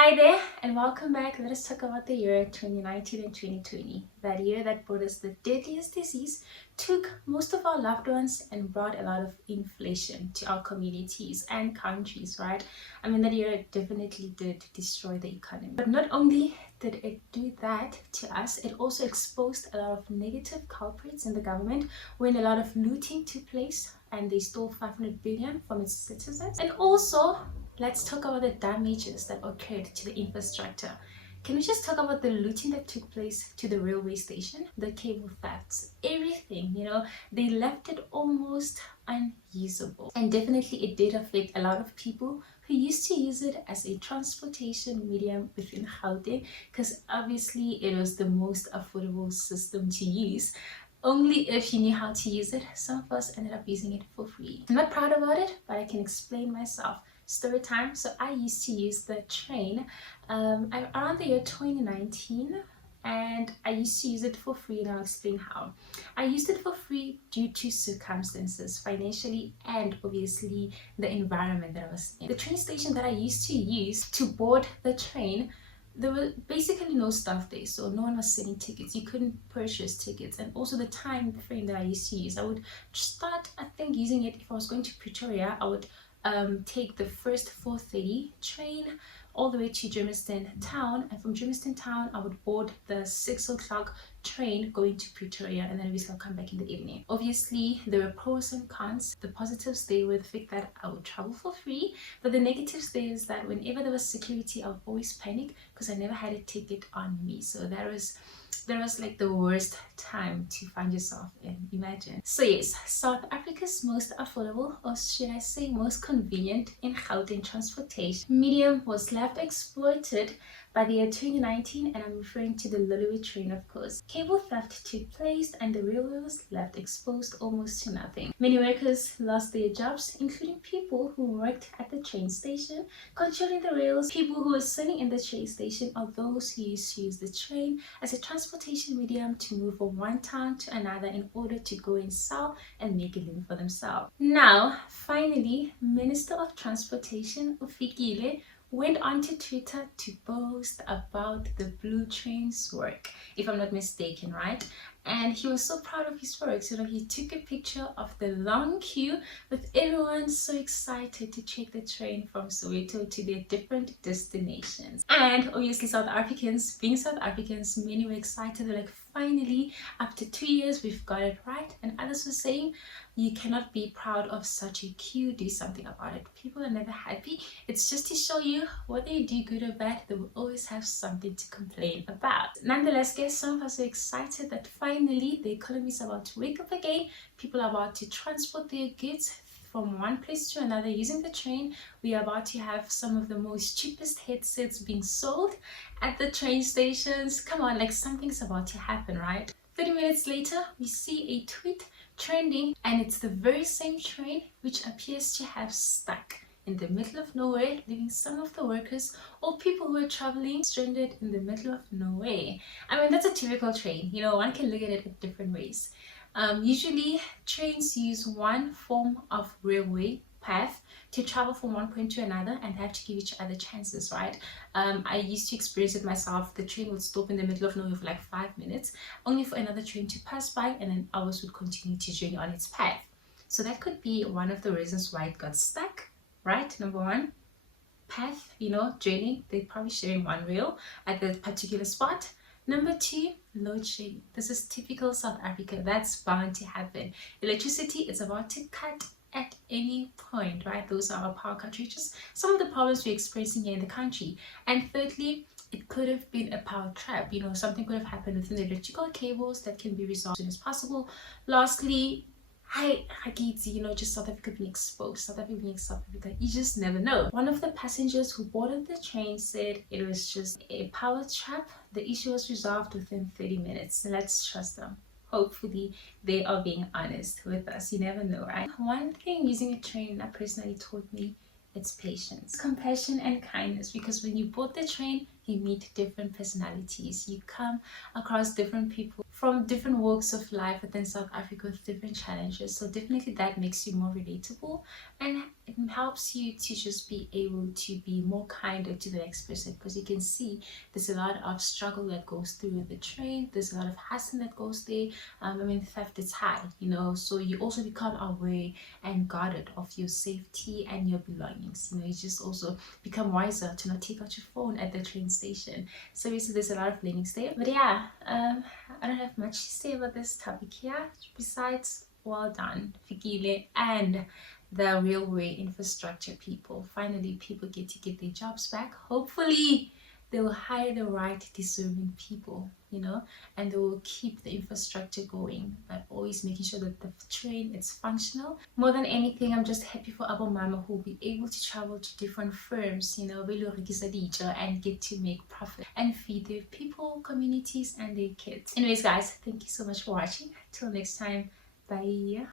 Hi there and welcome back. Let us talk about the year 2019 and 2020. That year that brought us the deadliest disease, took most of our loved ones and brought a lot of inflation to our communities and countries, right? I mean, that year definitely did destroy the economy. But not only did it do that to us, it also exposed a lot of negative culprits in the government when a lot of looting took place and they stole 500 billion from its citizens. And also, let's talk about the damages that occurred to the infrastructure. Can we just talk about the looting that took place to the railway station, the cable thefts, everything, they left it almost unusable. And definitely it did affect a lot of people who used to use it as a transportation medium within Gauteng, because obviously it was the most affordable system to use. Only if you knew how to use it. Some of us ended up using it for free. I'm not proud about it, but I can explain myself. Story time. So I used to use the train around the year 2019, and I used to use it for free, and I'll explain how. I used it for free due to circumstances, financially and obviously the environment that I was in. The train station that I used to use to board the train, there were basically no staff there, so no one was selling tickets. You couldn't purchase tickets. And also the time frame that I used to use, I would start, I think, using it if I was going to Pretoria. I would take the first 4:30 train all the way to Germiston town, and from Germiston town I would board the 6 o'clock train going to Pretoria, and then obviously I'll come back in the evening. Obviously there were pros and cons. The positives, they were the fact that I would travel for free, but the negatives there is that whenever there was security I would always panic because I never had a ticket on me. So that was like the worst time to find yourself in, imagine. So yes, South Africa's most affordable, or should I say most convenient, in Gauteng transportation medium was left exploited by the year 2019, and I'm referring to the railway train, of course. Cable theft took place and the railway was left exposed almost to nothing. Many workers lost their jobs, including people who worked at the train station, controlling the rails. People who were sitting in the train station are those who used to use the train as a transportation medium to move from one town to another in order to go and sell and make a living for themselves. Now, finally, Minister of Transportation Ufikile went onto Twitter to boast about the Blue Train's work, if I'm not mistaken, right? And he was so proud of his work, so he took a picture of the long queue with everyone so excited to take the train from Soweto to their different destinations. And obviously South Africans, being South Africans, many were excited. They're like, finally, after 2 years, we've got it right. And others were saying, you cannot be proud of such a queue, do something about it. People are never happy. It's just to show you, whether you do good or bad, they will always have something to complain about. Nonetheless, guys, some of us are excited that finally the economy is about to wake up again. People are about to transport their goods from one place to another using the train. We are about to have some of the most cheapest headsets being sold at the train stations. Come on, like something's about to happen, right? 30 minutes later, we see a tweet trending, and it's the very same train which appears to have stuck in the middle of nowhere, leaving some of the workers or people who are traveling stranded in the middle of nowhere. I mean, that's a typical train. One can look at it in different ways. Usually trains use one form of railway path to travel from one point to another and have to give each other chances, right? I used to experience it myself. The train would stop in the middle of nowhere for like 5 minutes, only for another train to pass by, and then ours would continue to journey on its path. So that could be one of the reasons why it got stuck, right? Number one, path, journey, they're probably sharing one rail at that particular spot. Number two, load shedding. This is typical South Africa. That's bound to happen. Electricity is about to cut at any point, right? Those are our power cartridges. Some of the problems we're experiencing here in the country. And thirdly, it could have been a power trap. Something could have happened within the electrical cables that can be resolved as soon as possible. Lastly, just South Africa being exposed. South Africa, you just never know. One of the passengers who boarded the train said it was just a power trap. The issue was resolved within 30 minutes. Let's trust them. Hopefully they are being honest with us. You never know, right? One thing using a train that personally taught me, it's patience, compassion, and kindness, because when you board the train, you meet different personalities. You come across different people from different walks of life within South Africa with different challenges. So definitely that makes you more relatable, and it helps you to just be able to be more kinder to the next person, because you can see there's a lot of struggle that goes through the train, there's a lot of hassle that goes there. I mean, theft is high, you know, so you also become aware and guarded of your safety and your belongings. You know, you just also become wiser to not take out your phone at the train station. So you see there's a lot of learnings there. But yeah, I don't have much to say about this topic here, besides well done Fikile and the railway infrastructure people. Finally people get to get their jobs back. Hopefully they will hire the right deserving people, you know, and they will keep the infrastructure going, but always making sure that the train is functional. More than anything, I'm just happy for Abo Mama who will be able to travel to different firms, you know, and get to make profit and feed their people, communities, and their kids. Anyways guys, thank you so much for watching. Till next time, bye.